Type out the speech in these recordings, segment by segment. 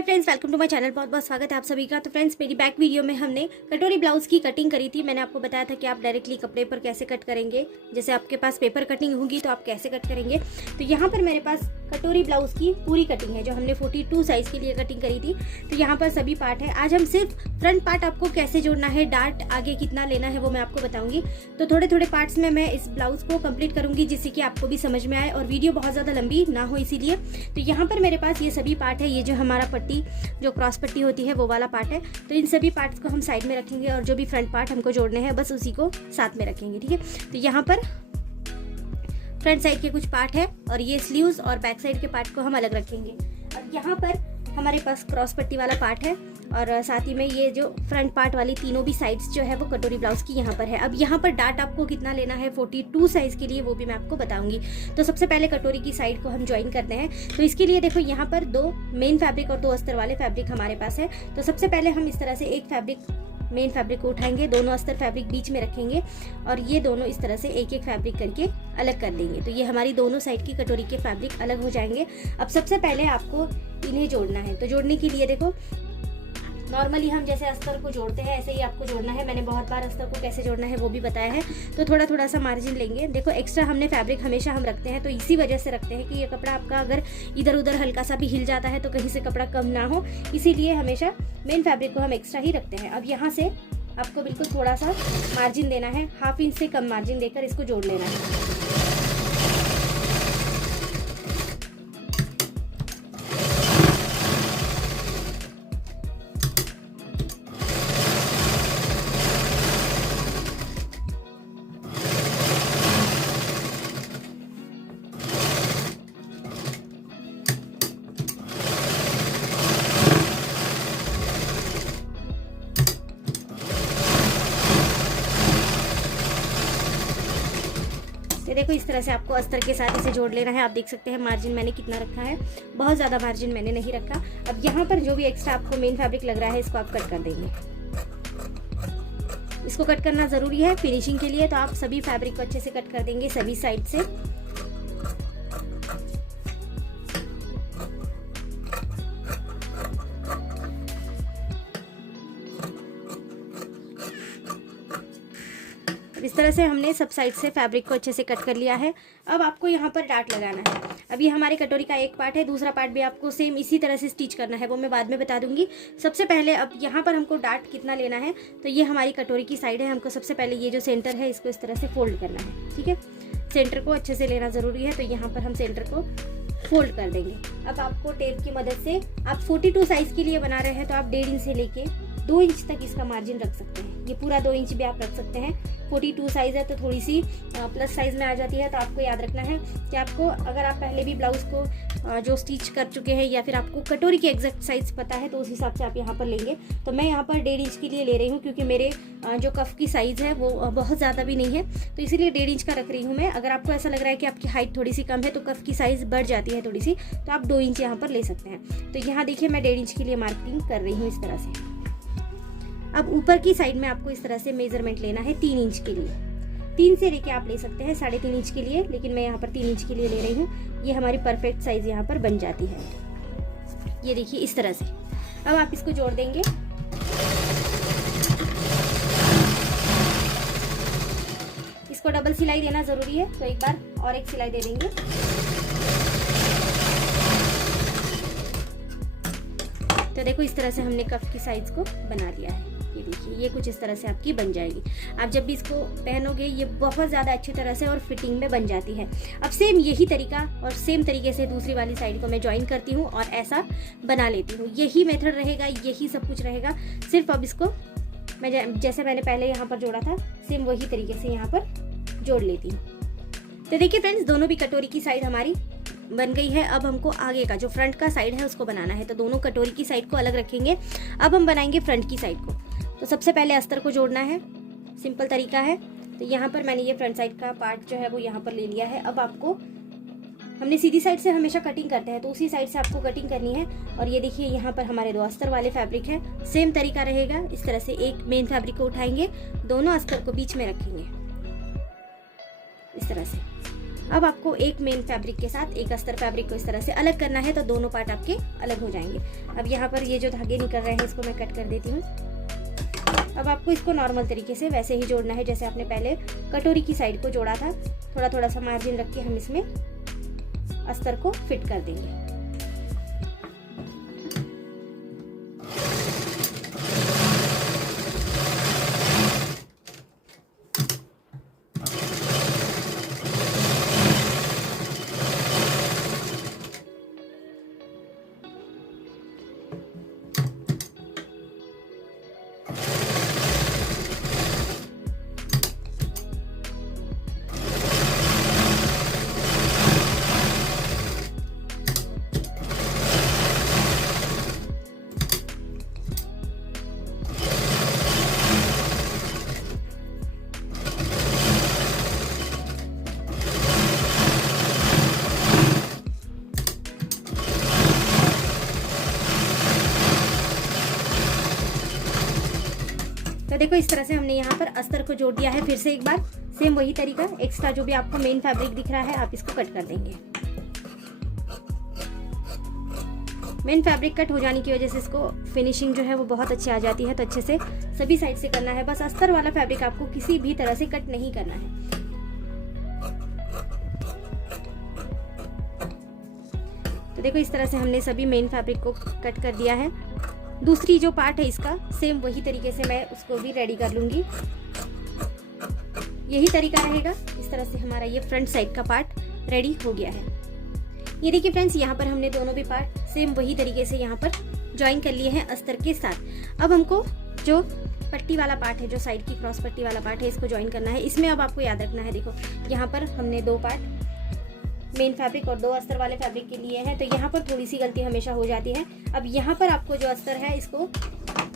Hi friends, welcome to my channel. बहुत बहुत स्वागत है आप सभी का। तो फ्रेंड्स, मेरी बैक वीडियो में हमने कटोरी ब्लाउज की कटिंग करी थी। मैंने आपको बताया था कि आप डायरेक्टली कपड़े पर कैसे कट करेंगे, जैसे आपके पास पेपर कटिंग होगी तो आप कैसे कट करेंगे। तो यहाँ पर मेरे पास कटोरी ब्लाउज की पूरी कटिंग है जो हमने 42 साइज़ के लिए कटिंग करी थी। तो यहाँ पर सभी पार्ट है। आज हम सिर्फ फ्रंट पार्ट आपको कैसे जोड़ना है, डार्ट आगे कितना लेना है वो मैं आपको बताऊंगी। तो थोड़े थोड़े पार्ट्स में मैं इस ब्लाउज को कंप्लीट करूंगी जिससे कि आपको भी समझ में आए और वीडियो बहुत ज़्यादा लंबी ना हो इसीलिए। तो यहाँ पर मेरे पास ये सभी पार्ट है। ये जो हमारा पट्टी, जो क्रॉस पट्टी होती है वो वाला पार्ट है। तो इन सभी पार्ट्स को हम साइड में रखेंगे और जो भी फ्रंट पार्ट हमको जोड़ने हैं बस उसी को साथ में रखेंगे। ठीक है, तो यहाँ पर फ्रंट साइड के कुछ पार्ट है और ये स्लीव्स और बैक साइड के पार्ट को हम अलग रखेंगे। अब यहाँ पर हमारे पास क्रॉस पट्टी वाला पार्ट है और साथ ही में ये जो फ्रंट पार्ट वाली तीनों भी साइड्स जो है वो कटोरी ब्लाउज की यहाँ पर है। अब यहाँ पर डार्ट आपको कितना लेना है 42 साइज के लिए वो भी मैं आपको बताऊंगी। तो सबसे पहले कटोरी की साइड को हम ज्वाइन करते हैं। तो इसके लिए देखो यहाँ पर 2 मेन फैब्रिक और 2 अस्तर वाले फैब्रिक हमारे पास है। तो सबसे पहले हम इस तरह से एक फैब्रिक मेन फैब्रिक को उठाएंगे, दोनों अस्तर फैब्रिक बीच में रखेंगे और ये दोनों इस तरह से एक एक फैब्रिक करके अलग कर देंगे। तो ये हमारी दोनों साइड की कटोरी के फैब्रिक अलग हो जाएंगे। अब सबसे पहले आपको इन्हें जोड़ना है। तो जोड़ने के लिए देखो, नॉर्मली हम जैसे अस्तर को जोड़ते हैं ऐसे ही आपको जोड़ना है। मैंने बहुत बार अस्तर को कैसे जोड़ना है वो भी बताया है। तो थोड़ा थोड़ा सा मार्जिन लेंगे। देखो, एक्स्ट्रा हमने फैब्रिक हमेशा हम रखते हैं तो इसी वजह से रखते हैं कि ये कपड़ा आपका अगर इधर उधर हल्का सा भी हिल जाता है तो कहीं से कपड़ा कम ना हो, इसीलिए हमेशा मेन फैब्रिक को हम एक्स्ट्रा ही रखते हैं। अब यहाँ से आपको बिल्कुल थोड़ा सा मार्जिन देना है, ½ इंच से कम मार्जिन देकर इसको जोड़ लेना है। देखो, इस तरह से आपको अस्तर के साथ इसे जोड़ लेना है। आप देख सकते हैं मार्जिन मैंने कितना रखा है, बहुत ज़्यादा मार्जिन मैंने नहीं रखा। अब यहाँ पर जो भी एक्स्ट्रा आपको मेन फैब्रिक लग रहा है इसको आप कट कर देंगे। इसको कट करना ज़रूरी है फिनिशिंग के लिए, तो आप सभी फैब्रिक को अच्छे से कट कर देंगे सभी साइड से। इस तरह से हमने सब साइड से फैब्रिक को अच्छे से कट कर लिया है। अब आपको यहाँ पर डार्ट लगाना है। अब ये हमारे कटोरी का एक पार्ट है, दूसरा पार्ट भी आपको सेम इसी तरह से स्टिच करना है, वो मैं बाद में बता दूंगी। सबसे पहले अब यहाँ पर हमको डार्ट कितना लेना है, तो ये हमारी कटोरी की साइड है। हमको सबसे पहले ये जो सेंटर है इसको इस तरह से फोल्ड करना है। ठीक है, सेंटर को अच्छे से लेना ज़रूरी है। तो यहाँ पर हम सेंटर को फोल्ड कर देंगे। अब आपको टेप की मदद से, आप 42 साइज़ के लिए बना रहे हैं तो आप 1.5 इंच से लेके 2 इंच तक इसका मार्जिन रख सकते हैं। ये पूरा 2 इंच भी आप रख सकते हैं। 42 साइज़ है तो थोड़ी सी प्लस साइज़ में आ जाती है। तो आपको याद रखना है कि आपको, अगर आप पहले भी ब्लाउज़ को जो स्टिच कर चुके हैं या फिर आपको कटोरी की एग्जैक्ट साइज़ पता है तो उस हिसाब से आप यहाँ पर लेंगे। तो मैं यहाँ पर 1.5 इंच के लिए ले रही हूँ क्योंकि मेरे जो कफ की साइज़ है वो बहुत ज़्यादा भी नहीं है, तो इसीलिए 1.5 इंच का रख रही हूँ मैं। अगर आपको ऐसा लग रहा है कि आपकी हाइट थोड़ी सी कम है तो कफ की साइज़ बढ़ जाती है थोड़ी सी, तो आप 2 इंच यहाँ पर ले सकते हैं। तो यहाँ देखिए मैं 1.5 इंच के लिए मार्किंग कर रही हूँ इस तरह से। अब ऊपर की साइड में आपको इस तरह से मेजरमेंट लेना है 3 इंच के लिए। 3 से लेके आप ले सकते हैं 3.5 इंच के लिए, लेकिन मैं यहाँ पर 3 इंच के लिए ले रही हूँ। ये हमारी परफेक्ट साइज यहाँ पर बन जाती है। ये देखिए इस तरह से। अब आप इसको जोड़ देंगे। इसको डबल सिलाई देना जरूरी है, तो एक बार और एक सिलाई दे देंगे। तो देखो, इस तरह से हमने कफ की साइज को बना लिया है। ये देखिए, ये कुछ इस तरह से आपकी बन जाएगी। आप जब भी इसको पहनोगे ये बहुत ज़्यादा अच्छी तरह से और फिटिंग में बन जाती है। अब सेम यही तरीका और सेम तरीके से दूसरी वाली साइड को मैं ज्वाइन करती हूँ और ऐसा बना लेती हूँ। यही मेथड रहेगा, यही सब कुछ रहेगा। सिर्फ अब इसको मैं जैसे मैंने पहले यहाँ पर जोड़ा था सेम वही तरीके से यहाँ पर जोड़ लेती हूँ। तो देखिए फ्रेंड्स, दोनों भी कटोरी की साइड हमारी बन गई है। अब हमको आगे का जो फ्रंट का साइड है उसको बनाना है। तो दोनों कटोरी की साइड को अलग रखेंगे। अब हम बनाएंगे फ्रंट की साइड को। तो सबसे पहले अस्तर को जोड़ना है, सिंपल तरीका है। तो यहाँ पर मैंने ये फ्रंट साइड का पार्ट जो है वो यहाँ पर ले लिया है। अब आपको, हमने सीधी साइड से हमेशा कटिंग करते हैं तो उसी साइड से आपको कटिंग करनी है। और ये देखिए यहाँ पर हमारे 2 अस्तर वाले फैब्रिक है। सेम तरीका रहेगा। इस तरह से एक मेन फैब्रिक को उठाएंगे, दोनों अस्तर को बीच में रखेंगे इस तरह से। अब आपको एक मेन फैब्रिक के साथ एक अस्तर फैब्रिक को इस तरह से अलग करना है, तो दोनों पार्ट आपके अलग हो जाएंगे। अब यहाँ पर ये जो धागे निकल रहे हैं इसको मैं कट कर देती हूँ। अब आपको इसको नॉर्मल तरीके से वैसे ही जोड़ना है जैसे आपने पहले कटोरी की साइड को जोड़ा था। थोड़ा थोड़ा सा मार्जिन रख के हम इसमें अस्तर को फिट कर देंगे। तो देखो इस तरह से हमने यहाँ पर अस्तर को जोड़ दिया है। फिर से एक बार सेम वही तरीका, एक्स्ट्रा जो भी आपको मेन फैब्रिक दिख रहा है आप इसको कट कर देंगे। मेन फैब्रिक कट हो जाने की वजह से इसको फिनिशिंग जो है वो बहुत अच्छी आ जाती है। तो अच्छे से सभी साइड से करना है, बस अस्तर वाला फैब्रिक आपको किसी भी तरह से कट नहीं करना है। तो देखो इस तरह से हमने सभी मेन फैब्रिक को कट कर दिया है। दूसरी जो पार्ट है इसका सेम वही तरीके से मैं उसको भी रेडी कर लूँगी। यही तरीका रहेगा। इस तरह से हमारा ये फ्रंट साइड का पार्ट रेडी हो गया है। ये देखिए फ्रेंड्स, यहाँ पर हमने दोनों भी पार्ट सेम वही तरीके से यहाँ पर ज्वाइन कर लिए हैं अस्तर के साथ। अब हमको जो पट्टी वाला पार्ट है, जो साइड की क्रॉस पट्टी वाला पार्ट है, इसको ज्वाइन करना है। इसमें अब आपको याद रखना है, देखो यहाँ पर हमने दो पार्ट मेन फैब्रिक और दो अस्तर वाले फैब्रिक के लिए हैं, तो यहाँ पर थोड़ी सी गलती हमेशा हो जाती है। अब यहाँ पर आपको जो अस्तर है इसको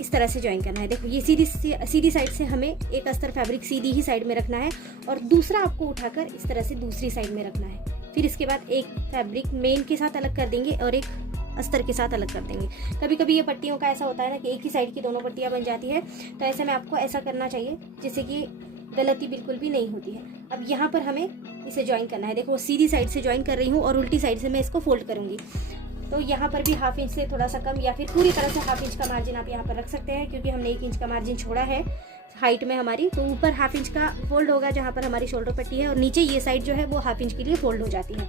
इस तरह से ज्वाइन करना है। देखो ये सीधी साइड से हमें एक अस्तर फैब्रिक सीधी ही साइड में रखना है और दूसरा आपको उठाकर इस तरह से दूसरी साइड में रखना है। फिर इसके बाद एक फैब्रिक मेन के साथ अलग कर देंगे और एक अस्तर के साथ अलग कर देंगे। कभी कभी ये पट्टियों का ऐसा होता है ना कि एक ही साइड की दोनों पट्टियाँ बन जाती है, तो ऐसे में आपको ऐसा करना चाहिए जिससे कि गलती बिल्कुल भी नहीं होती है। अब यहाँ पर हमें इसे ज्वाइन करना है। देखो सीधी साइड से ज्वाइन कर रही हूँ और उल्टी साइड से मैं इसको फोल्ड करूँगी। तो यहाँ पर भी हाफ इंच से थोड़ा सा कम या फिर पूरी तरह से हाफ इंच का मार्जिन आप यहाँ पर रख सकते हैं, क्योंकि हमने 1 इंच का मार्जिन छोड़ा है हाइट में हमारी। तो ऊपर हाफ इंच का फोल्ड होगा जहाँ पर हमारी शोल्डर पट्टी है, और नीचे ये साइड जो है वो हाफ इंच के लिए फोल्ड हो जाती है।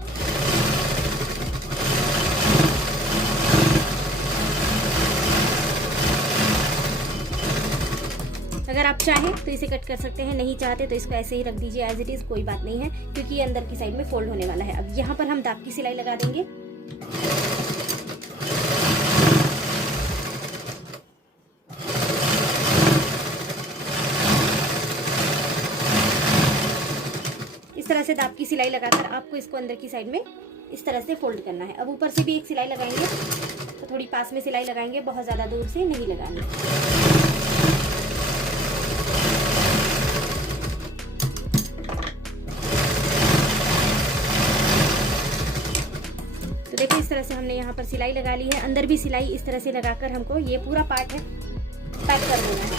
अगर आप चाहें तो इसे कट कर सकते हैं, नहीं चाहते तो इसको ऐसे ही रख दीजिए एज इट इज़, कोई बात नहीं है, क्योंकि ये अंदर की साइड में फोल्ड होने वाला है। अब यहाँ पर हम दाग की सिलाई लगा देंगे। इस तरह से दाग की सिलाई लगाकर आपको इसको अंदर की साइड में इस तरह से फोल्ड करना है। अब ऊपर से भी एक सिलाई लगाएंगे, तो थोड़ी पास में सिलाई लगाएंगे, बहुत ज़्यादा दूर से नहीं लगानी। देखो इस तरह से हमने यहाँ पर सिलाई लगा ली है। अंदर भी सिलाई इस तरह से लगाकर हमको ये पूरा पार्ट है पैक कर देना है।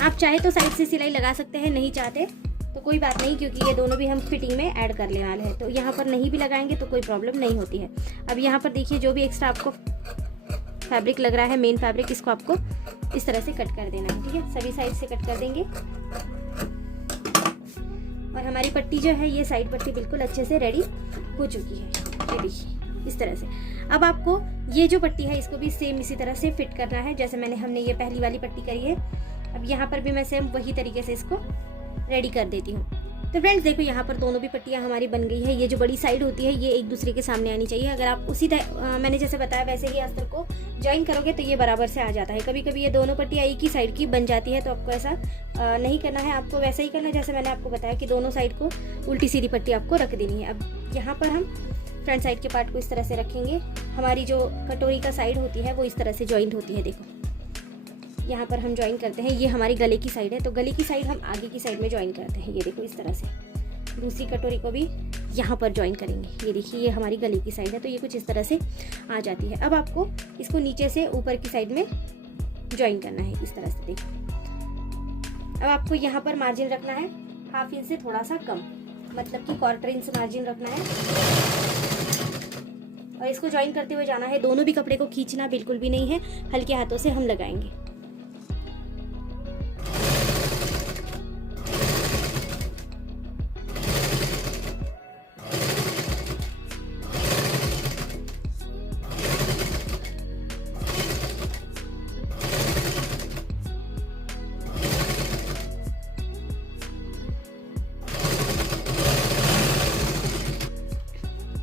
आप चाहे तो साइड से सिलाई लगा सकते हैं, नहीं चाहते तो कोई बात नहीं, क्योंकि ये दोनों भी हम फिटिंग में ऐड कर लेने वाले हैं। तो यहाँ पर नहीं भी लगाएंगे तो कोई प्रॉब्लम नहीं होती है। अब यहाँ पर देखिए जो भी एक्स्ट्रा आपको फैब्रिक लग रहा है मेन फैब्रिक, इसको आपको इस तरह से कट कर देना है। ठीक है, सभी साइड से कट कर देंगे। और हमारी पट्टी जो है ये साइड पट्टी बिल्कुल अच्छे से रेडी हो चुकी है। ये देखिए इस तरह से। अब आपको ये जो पट्टी है इसको भी सेम इसी तरह से फिट करना है जैसे हमने ये पहली वाली पट्टी करी है। अब यहाँ पर भी मैं सेम वही तरीके से इसको रेडी कर देती हूँ। तो फ्रेंड्स देखो यहाँ पर दोनों भी पट्टियाँ हमारी बन गई है। ये जो बड़ी साइड होती है ये एक दूसरे के सामने आनी चाहिए। अगर आप उसी मैंने जैसे बताया वैसे ही अस्तर को ज्वाइन करोगे तो ये बराबर से आ जाता है। कभी कभी ये दोनों पट्टियाँ एक ही साइड की बन जाती है, तो आपको ऐसा नहीं करना है। आपको वैसा ही करना है जैसे मैंने आपको बताया कि दोनों साइड को उल्टी सीधी पट्टी आपको रख देनी है। अब यहाँ पर हम फ्रंट साइड के पार्ट को इस तरह से रखेंगे। हमारी जो कटोरी का साइड होती है वो इस तरह से ज्वाइंट होती है। देखो यहाँ पर हम ज्वाइन करते हैं, ये हमारी गले की साइड है, तो गले की साइड हम आगे की साइड में ज्वाइन करते हैं। ये देखो इस तरह से। दूसरी कटोरी को भी यहाँ पर ज्वाइन करेंगे। ये देखिए ये हमारी गले की साइड है, तो ये कुछ इस तरह से आ जाती है। अब आपको इसको नीचे से ऊपर की साइड में ज्वाइन करना है इस तरह से। देखिए अब आपको यहाँ पर मार्जिन रखना है 1/2 इंच से थोड़ा सा कम, मतलब कि 1/4 इंच मार्जिन रखना है और इसको ज्वाइन करते हुए जाना है। दोनों भी कपड़े को खींचना बिल्कुल भी नहीं है, हल्के हाथों से हम लगाएंगे।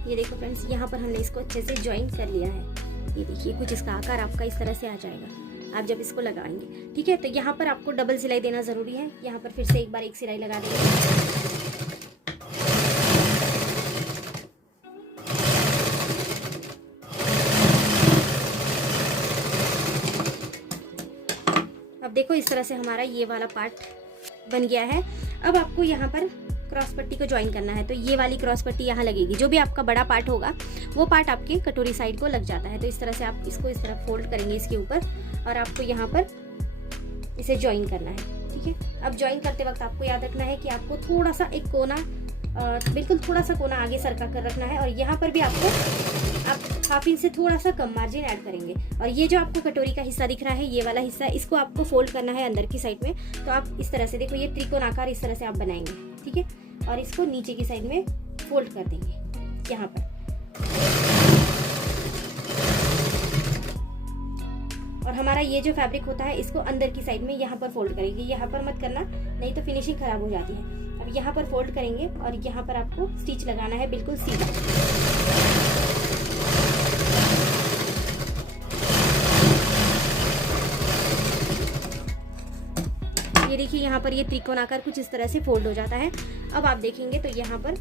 ये देखो फ्रेंड्स, यहाँ पर हमने इसको अच्छे से ज्वाइन कर लिया है। ये देखिए कुछ इसका आकार आपका इस तरह से आ जाएगा आप जब इसको लगाएंगे। ठीक है, तो यहाँ पर आपको डबल सिलाई देना ज़रूरी है। यहाँ पर फिर से एक बार एक सिलाई लगा देंगे। अब देखो इस तरह से हमारा ये वाला पार्ट बन गया है। अब आपको यहाँ पर क्रॉस पट्टी को ज्वाइन करना है, तो ये वाली क्रॉस पट्टी यहाँ लगेगी। जो भी आपका बड़ा पार्ट होगा वो पार्ट आपके कटोरी साइड को लग जाता है। तो इस तरह से आप इसको इस तरह फोल्ड करेंगे इसके ऊपर और आपको यहाँ पर इसे ज्वाइन करना है। ठीक है, अब ज्वाइन करते वक्त आपको याद रखना है कि आपको थोड़ा सा एक कोना बिल्कुल थोड़ा सा कोना आगे सरका कर रखना है और यहाँ पर भी आपको आप 1/2 इंच से थोड़ा सा कम मार्जिन ऐड करेंगे। और ये जो आपको कटोरी का हिस्सा दिख रहा है, ये वाला हिस्सा, इसको आपको फोल्ड करना है अंदर की साइड में। तो आप इस तरह से देखो, ये त्रिकोण आकार इस तरह से आप बनाएंगे। ठीक है, और इसको नीचे की साइड में फोल्ड कर देंगे यहाँ पर। और हमारा ये जो फैब्रिक होता है इसको अंदर की साइड में यहाँ पर फोल्ड करेंगे। यहाँ पर मत करना, नहीं तो फिनिशिंग खराब हो जाती है। अब यहाँ पर फोल्ड करेंगे और यहाँ पर आपको स्टिच लगाना है बिल्कुल सीधा। ये देखिए यहाँ पर ये त्रिकोण आकार कुछ इस तरह से फोल्ड हो जाता है। अब आप देखेंगे तो यहाँ पर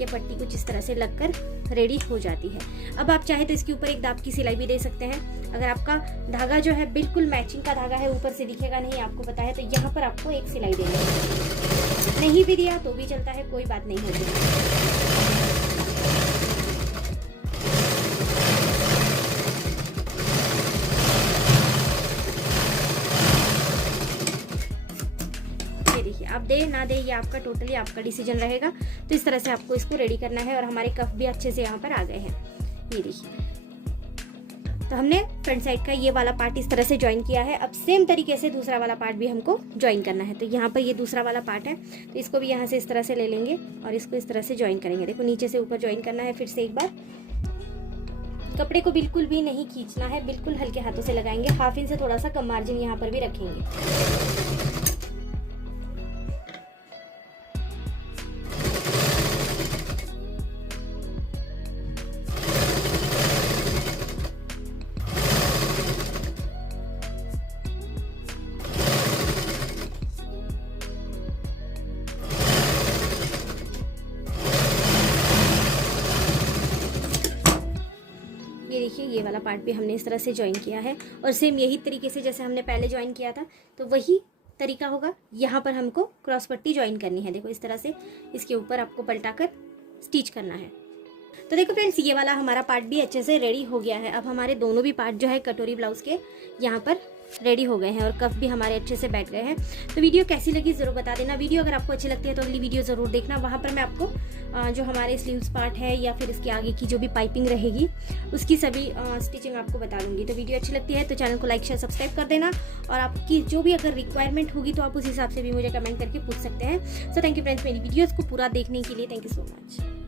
ये पट्टी कुछ इस तरह से लगकर रेडी हो जाती है। अब आप चाहे तो इसके ऊपर एक दाब की सिलाई भी दे सकते हैं। अगर आपका धागा जो है बिल्कुल मैचिंग का धागा है, ऊपर से दिखेगा नहीं आपको पता है, तो यहाँ पर आपको एक सिलाई देनी है। नहीं भी दिया तो भी चलता है, कोई बात नहीं होती। आप दे ना दे ये आपका टोटली आपका डिसीजन रहेगा। तो इस तरह से आपको इसको रेडी करना है और हमारे कफ भी अच्छे से यहाँ पर आ गए हैं। ये देखिए, तो हमने फ्रंट साइड का ये वाला पार्ट इस तरह से ज्वाइन किया है। अब सेम तरीके से दूसरा वाला पार्ट भी हमको ज्वाइन करना है। तो यहाँ पर ये दूसरा वाला पार्ट है, तो इसको भी यहाँ से इस तरह से ले लेंगे और इसको इस तरह से ज्वाइन करेंगे। देखो नीचे से ऊपर ज्वाइन करना है। फिर से एक बार कपड़े को बिल्कुल भी नहीं खींचना है, बिल्कुल हल्के हाथों से लगाएंगे। 1/2 इंच से थोड़ा सा कम मार्जिन यहाँ पर भी रखेंगे। ये देखिए ये वाला पार्ट भी हमने इस तरह से ज्वाइन किया है और सेम यही तरीके से जैसे हमने पहले ज्वाइन किया था, तो वही तरीका होगा। यहाँ पर हमको क्रॉस पट्टी ज्वाइन करनी है। देखो इस तरह से इसके ऊपर आपको पलटाकर स्टिच करना है। तो देखो फ्रेंड्स, ये वाला हमारा पार्ट भी अच्छे से रेडी हो गया है। अब हमारे दोनों भी पार्ट जो है कटोरी ब्लाउज के यहाँ पर रेडी हो गए हैं और कफ भी हमारे अच्छे से बैठ गए हैं। तो वीडियो कैसी लगी ज़रूर बता देना। वीडियो अगर आपको अच्छी लगती है तो अगली वीडियो ज़रूर देखना। वहाँ पर मैं आपको जो हमारे स्लीव्स पार्ट है या फिर इसके आगे की जो भी पाइपिंग रहेगी उसकी सभी स्टिचिंग आपको बता दूंगी। तो वीडियो अच्छी लगती है तो चैनल को लाइक शेयर सब्सक्राइब कर देना और आपकी जो भी अगर रिक्वायरमेंट होगी तो आप उस हिसाब से भी मुझे कमेंट करके पूछ सकते हैं। सो थैंक यू फ्रेंड्स, मेरी वीडियोज़ को पूरा देखने के लिए। Thank you so much.